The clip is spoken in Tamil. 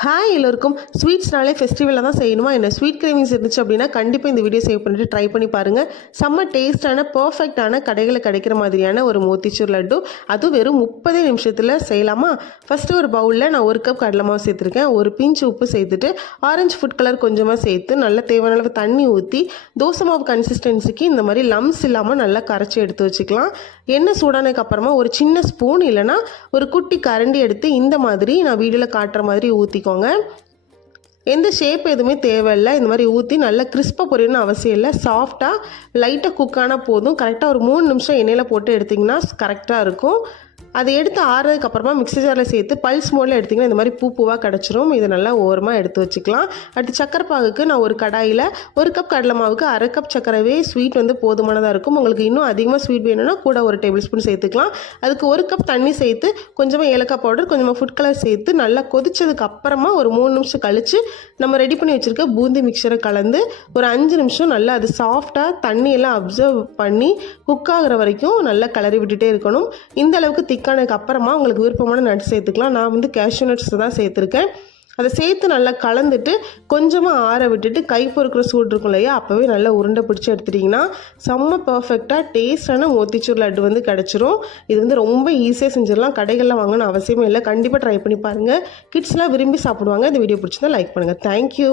ஹாய் எல்லோருக்கும். ஸ்வீட்ஸ்னாலே ஃபெஸ்டிவலில் தான் செய்யணுமா என்ன? ஸ்வீட் கிரேவிங்ஸ் இருந்துச்சு அப்படின்னா கண்டிப்பாக இந்த வீடியோ சேவ் பண்ணிட்டு ட்ரை பண்ணி பாருங்கள். செம்ம டேஸ்டான பர்ஃபெக்டான கடைகளில் கிடைக்கிற மாதிரியான ஒரு மோத்திச்சூர் லட்டு, அதுவும் வெறும் 30 நிமிஷத்தில் செய்யலாமா? ஃபஸ்ட்டு ஒரு பவுலில் நான் 1 கப் கடலை மாவு சேர்த்துருக்கேன். ஒரு பிஞ்ச் உப்பு சேர்த்துட்டு ஆரஞ்சு ஃபுட் கலர் கொஞ்சமாக சேர்த்து நல்லா தேவையான அளவு தண்ணி ஊற்றி தோசை மாவு கன்சிஸ்டன்சிக்கு இந்த மாதிரி லம்ஸ் இல்லாமல் நல்லா கரைச்சி எடுத்து வச்சுக்கலாம். எண்ணெய் சூடானதுக்கு அப்புறமா ஒரு சின்ன ஸ்பூன் இல்லைனா ஒரு குட்டி கரண்டி எடுத்து இந்த மாதிரி நான் வீடியோவில் காட்டுற மாதிரி ஊற்றி எந்த ஷேப் எதுவுமே தேவையில்லை. இந்த மாதிரி ஊற்றி நல்லா கிறிஸ்பாக பொரியணும்னு அவசியம் இல்லை. சாஃப்டாக லைட்டாக குக் ஆனால் போதும். கரெக்டாக ஒரு 3 நிமிஷம் எண்ணெயில் போட்டு எடுத்திங்கன்னா கரெக்டாக இருக்கும். அதை எடுத்து ஆறுறதுக்கு அப்புறமா மிக்ஸி ஜாரில் சேர்த்து பல்ஸ் மோடில் எடுத்திங்கன்னா இந்த மாதிரி பூவாக கிடச்சிரும். இதை நல்லா ஓரமாக எடுத்து வச்சுக்கலாம். அடுத்து சக்கரை பாகுக்கு நான் ஒரு கடாயில் 1 கப் கடலை மாவுக்கு 1/2 கப் சக்கரவே ஸ்வீட் போதுமானதாக இருக்கும். உங்களுக்கு இன்னும் அதிகமாக ஸ்வீட் வேணும்னா கூட ஒரு டேபிள் ஸ்பூன் சேர்த்துக்கலாம். அதுக்கு 1 கப் தண்ணி சேர்த்து கொஞ்சமாக ஏலக்காய் பவுடர் கொஞ்சமாக ஃபுட் கலர் சேர்த்து நல்லா கொதிச்சதுக்கு அப்புறமா ஒரு 3 நிமிஷம் கழித்து நம்ம ரெடி பண்ணி வச்சுருக்க பூந்தி மிக்சரை கலந்து ஒரு 5 நிமிஷம் நல்லா அது சாஃப்டாக தண்ணியெல்லாம் அப்சர்வ் பண்ணி குக் ஆகிற வரைக்கும் நல்லா கிளறி விட்டுட்டே இருக்கணும். இந்த அளவுக்கு திக்கானதுக்கு அப்புறமா உங்களுக்கு விருப்பமான நட்ஸ் சேர்த்துக்கலாம். நான் கேஷ்யூ நட்ஸ் தான் சேர்த்துருக்கேன். அதை சேர்த்து நல்லா கலந்துட்டு கொஞ்சமாக ஆற விட்டுட்டு கை பொறுக்கிற சூடு இருக்கும் இல்லையா, அப்போவே நல்லா உருண்டை பிடிச்சி எடுத்துட்டிங்கன்னா செம்ம பர்ஃபெக்டாக டேஸ்டான மோத்திச்சூர் லட்டு கிடச்சிரும். இது ரொம்ப ஈஸியாக செஞ்சிடலாம். கடைகளில் வாங்கணும்னு அவசியமே இல்லை. கண்டிப்பாக ட்ரை பண்ணி பாருங்கள். கிட்ஸ்லாம் விரும்பி சாப்பிடுவாங்க. இந்த வீடியோ பிடிச்சிருந்தா லைக் பண்ணுங்கள். தேங்க்யூ.